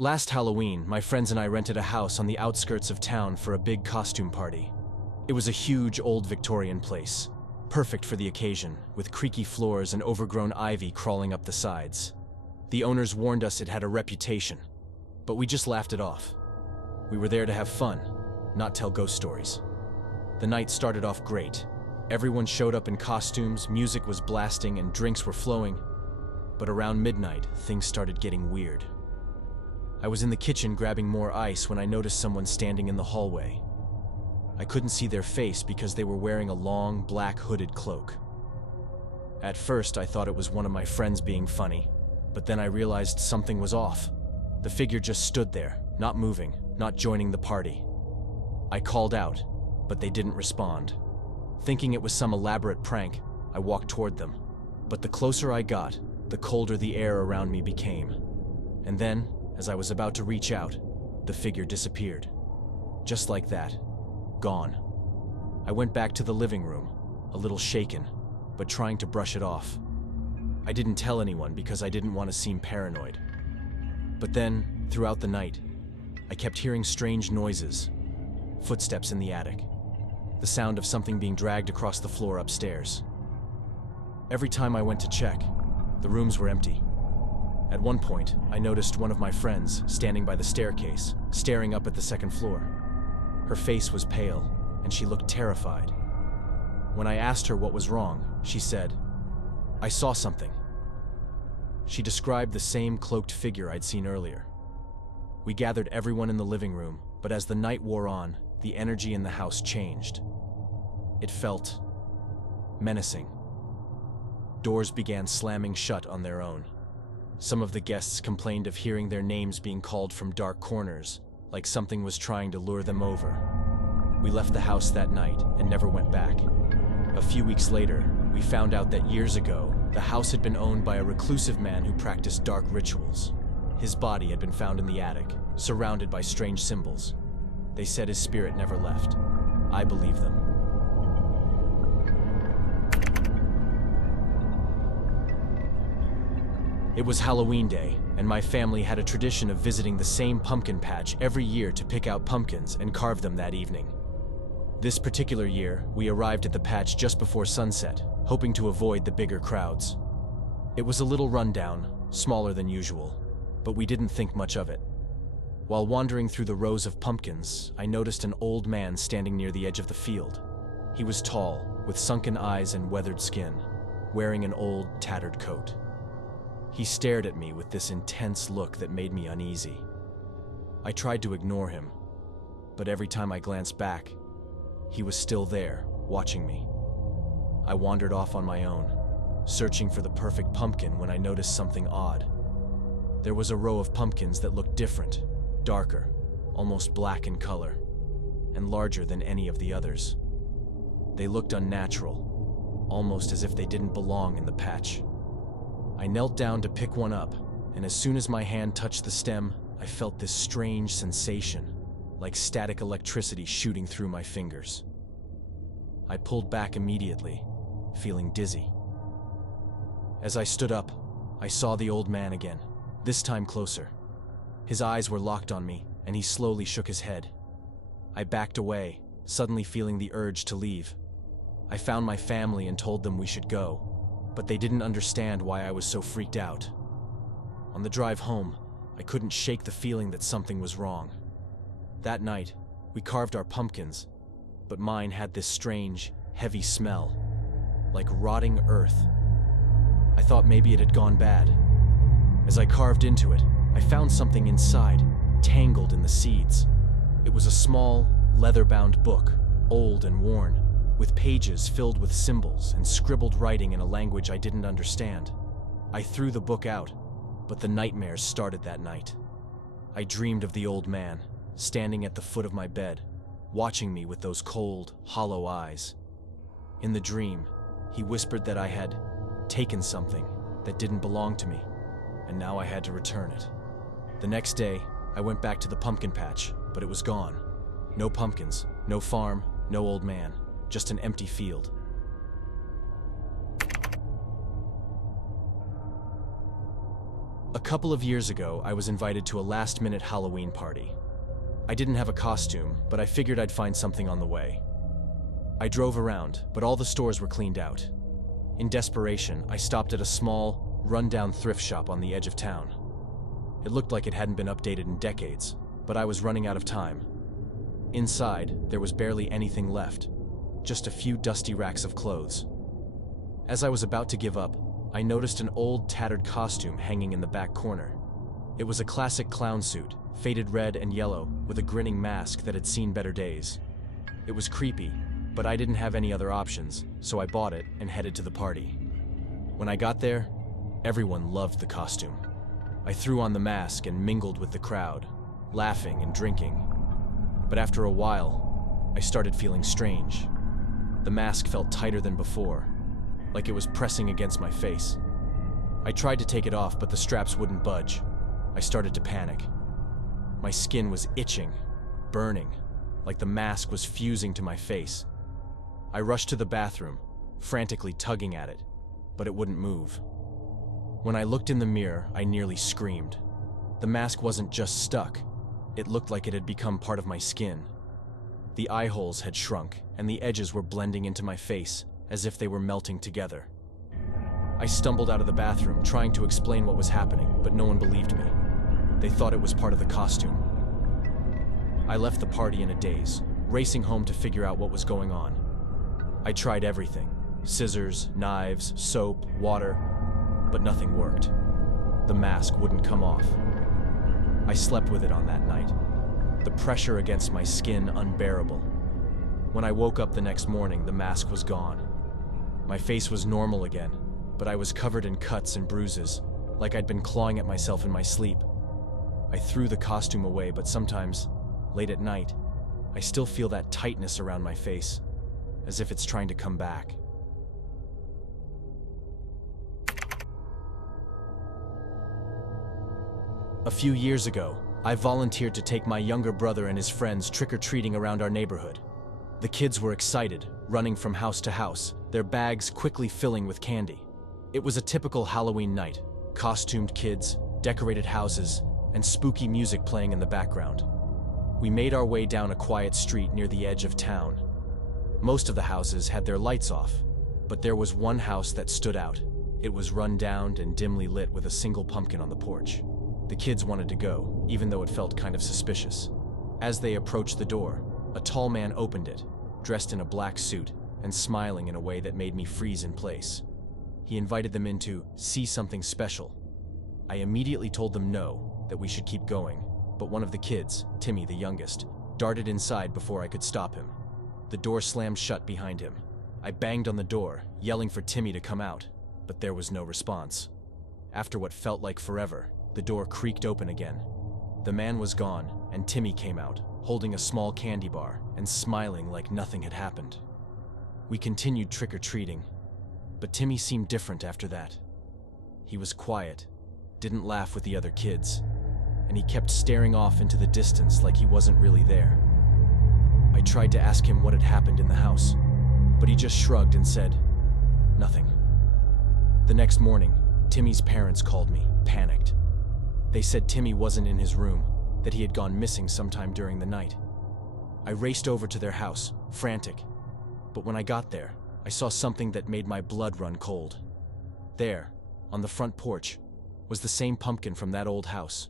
Last Halloween, my friends and I rented a house on the outskirts of town for a big costume party. It was a huge old Victorian place, perfect for the occasion, with creaky floors and overgrown ivy crawling up the sides. The owners warned us it had a reputation, but we just laughed it off. We were there to have fun, not tell ghost stories. The night started off great. Everyone showed up in costumes, music was blasting, and drinks were flowing. But around midnight, things started getting weird. I was in the kitchen grabbing more ice when I noticed someone standing in the hallway. I couldn't see their face because they were wearing a long, black hooded cloak. At first, I thought it was one of my friends being funny, but then I realized something was off. The figure just stood there, not moving, not joining the party. I called out, but they didn't respond. Thinking it was some elaborate prank, I walked toward them. But the closer I got, the colder the air around me became. And then, as I was about to reach out, the figure disappeared. Just like that. Gone. I went back to the living room, a little shaken, but trying to brush it off. I didn't tell anyone because I didn't want to seem paranoid. But then, throughout the night, I kept hearing strange noises. Footsteps in the attic. The sound of something being dragged across the floor upstairs. Every time I went to check, the rooms were empty. At one point, I noticed one of my friends standing by the staircase, staring up at the second floor. Her face was pale, and she looked terrified. When I asked her what was wrong, she said, "I saw something." She described the same cloaked figure I'd seen earlier. We gathered everyone in the living room, but as the night wore on, the energy in the house changed. It felt menacing. Doors began slamming shut on their own. Some of the guests complained of hearing their names being called from dark corners, like something was trying to lure them over. We left the house that night and never went back. A few weeks later, we found out that years ago, the house had been owned by a reclusive man who practiced dark rituals. His body had been found in the attic, surrounded by strange symbols. They said his spirit never left. I believe them. It was Halloween Day, and my family had a tradition of visiting the same pumpkin patch every year to pick out pumpkins and carve them that evening. This particular year, we arrived at the patch just before sunset, hoping to avoid the bigger crowds. It was a little rundown, smaller than usual, but we didn't think much of it. While wandering through the rows of pumpkins, I noticed an old man standing near the edge of the field. He was tall, with sunken eyes and weathered skin, wearing an old, tattered coat. He stared at me with this intense look that made me uneasy. I tried to ignore him, but every time I glanced back, he was still there, watching me. I wandered off on my own, searching for the perfect pumpkin when I noticed something odd. There was a row of pumpkins that looked different, darker, almost black in color, and larger than any of the others. They looked unnatural, almost as if they didn't belong in the patch. I knelt down to pick one up, and as soon as my hand touched the stem, I felt this strange sensation, like static electricity shooting through my fingers. I pulled back immediately, feeling dizzy. As I stood up, I saw the old man again, this time closer. His eyes were locked on me, and he slowly shook his head. I backed away, suddenly feeling the urge to leave. I found my family and told them we should go, but they didn't understand why I was so freaked out. On the drive home, I couldn't shake the feeling that something was wrong. That night, we carved our pumpkins, but mine had this strange, heavy smell, like rotting earth. I thought maybe it had gone bad. As I carved into it, I found something inside, tangled in the seeds. It was a small, leather-bound book, old and worn, with pages filled with symbols and scribbled writing in a language I didn't understand. I threw the book out, but the nightmares started that night. I dreamed of the old man, standing at the foot of my bed, watching me with those cold, hollow eyes. In the dream, he whispered that I had taken something that didn't belong to me, and now I had to return it. The next day, I went back to the pumpkin patch, but it was gone. No pumpkins, no farm, no old man. Just an empty field. A couple of years ago, I was invited to a last-minute Halloween party. I didn't have a costume, but I figured I'd find something on the way. I drove around, but all the stores were cleaned out. In desperation, I stopped at a small, run-down thrift shop on the edge of town. It looked like it hadn't been updated in decades, but I was running out of time. Inside, there was barely anything left, just a few dusty racks of clothes. As I was about to give up, I noticed an old, tattered costume hanging in the back corner. It was a classic clown suit, faded red and yellow, with a grinning mask that had seen better days. It was creepy, but I didn't have any other options, so I bought it and headed to the party. When I got there, everyone loved the costume. I threw on the mask and mingled with the crowd, laughing and drinking. But after a while, I started feeling strange. The mask felt tighter than before, like it was pressing against my face. I tried to take it off, but the straps wouldn't budge. I started to panic. My skin was itching, burning, like the mask was fusing to my face. I rushed to the bathroom, frantically tugging at it, but it wouldn't move. When I looked in the mirror, I nearly screamed. The mask wasn't just stuck. It looked like it had become part of my skin. The eye holes had shrunk, and the edges were blending into my face, as if they were melting together. I stumbled out of the bathroom, trying to explain what was happening, but no one believed me. They thought it was part of the costume. I left the party in a daze, racing home to figure out what was going on. I tried everything: scissors, knives, soap, water, but nothing worked. The mask wouldn't come off. I slept with it on that night, the pressure against my skin unbearable. When I woke up the next morning, the mask was gone. My face was normal again, but I was covered in cuts and bruises, like I'd been clawing at myself in my sleep. I threw the costume away, but sometimes, late at night, I still feel that tightness around my face, as if it's trying to come back. A few years ago, I volunteered to take my younger brother and his friends trick-or-treating around our neighborhood. The kids were excited, running from house to house, their bags quickly filling with candy. It was a typical Halloween night: costumed kids, decorated houses, and spooky music playing in the background. We made our way down a quiet street near the edge of town. Most of the houses had their lights off, but there was one house that stood out. It was run down and dimly lit with a single pumpkin on the porch. The kids wanted to go, even though it felt kind of suspicious. As they approached the door, a tall man opened it, dressed in a black suit and smiling in a way that made me freeze in place. He invited them in to see something special. I immediately told them no, that we should keep going, but one of the kids, Timmy the youngest, darted inside before I could stop him. The door slammed shut behind him. I banged on the door, yelling for Timmy to come out, but there was no response. After what felt like forever, the door creaked open again. The man was gone, and Timmy came out, holding a small candy bar and smiling like nothing had happened. We continued trick-or-treating, but Timmy seemed different after that. He was quiet, didn't laugh with the other kids, and he kept staring off into the distance like he wasn't really there. I tried to ask him what had happened in the house, but he just shrugged and said, "Nothing." The next morning, Timmy's parents called me, panicked. They said Timmy wasn't in his room, that he had gone missing sometime during the night. I raced over to their house, frantic, but when I got there, I saw something that made my blood run cold. There, on the front porch, was the same pumpkin from that old house,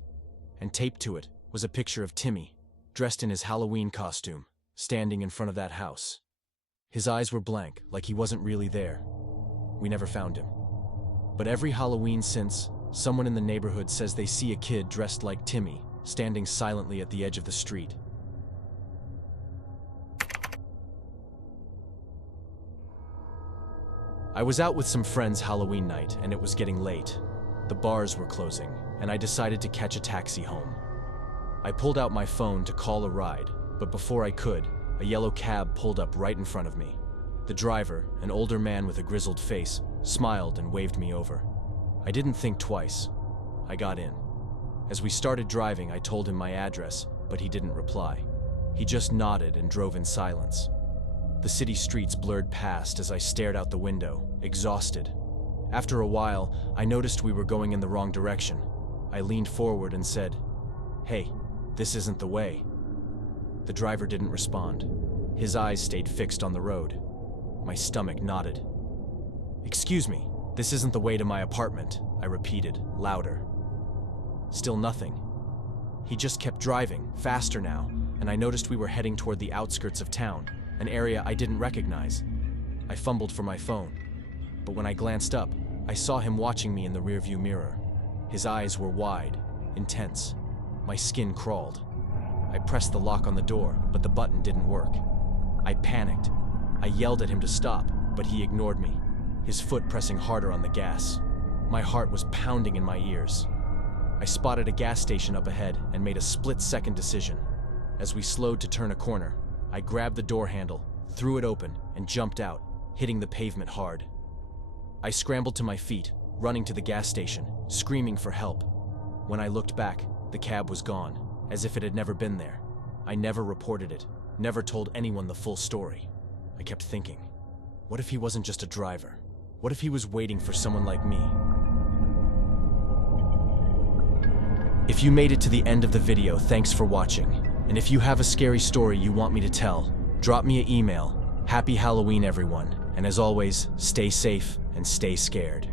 and taped to it was a picture of Timmy, dressed in his Halloween costume, standing in front of that house. His eyes were blank, like he wasn't really there. We never found him. But every Halloween since, someone in the neighborhood says they see a kid dressed like Timmy, standing silently at the edge of the street. I was out with some friends Halloween night, and it was getting late. The bars were closing, and I decided to catch a taxi home. I pulled out my phone to call a ride, but before I could, a yellow cab pulled up right in front of me. The driver, an older man with a grizzled face, smiled and waved me over. I didn't think twice. I got in. As we started driving, I told him my address, but he didn't reply. He just nodded and drove in silence. The city streets blurred past as I stared out the window, exhausted. After a while, I noticed we were going in the wrong direction. I leaned forward and said, "Hey, this isn't the way." The driver didn't respond. His eyes stayed fixed on the road. My stomach knotted. "Excuse me, this isn't the way to my apartment," I repeated, louder. Still nothing. He just kept driving, faster now, and I noticed we were heading toward the outskirts of town, an area I didn't recognize. I fumbled for my phone, but when I glanced up, I saw him watching me in the rearview mirror. His eyes were wide, intense. My skin crawled. I pressed the lock on the door, but the button didn't work. I panicked. I yelled at him to stop, but he ignored me, his foot pressing harder on the gas. My heart was pounding in my ears. I spotted a gas station up ahead and made a split-second decision. As we slowed to turn a corner, I grabbed the door handle, threw it open, and jumped out, hitting the pavement hard. I scrambled to my feet, running to the gas station, screaming for help. When I looked back, the cab was gone, as if it had never been there. I never reported it, never told anyone the full story. I kept thinking, what if he wasn't just a driver? What if he was waiting for someone like me? If you made it to the end of the video, thanks for watching. And if you have a scary story you want me to tell, drop me an email. Happy Halloween, everyone. And as always, stay safe and stay scared.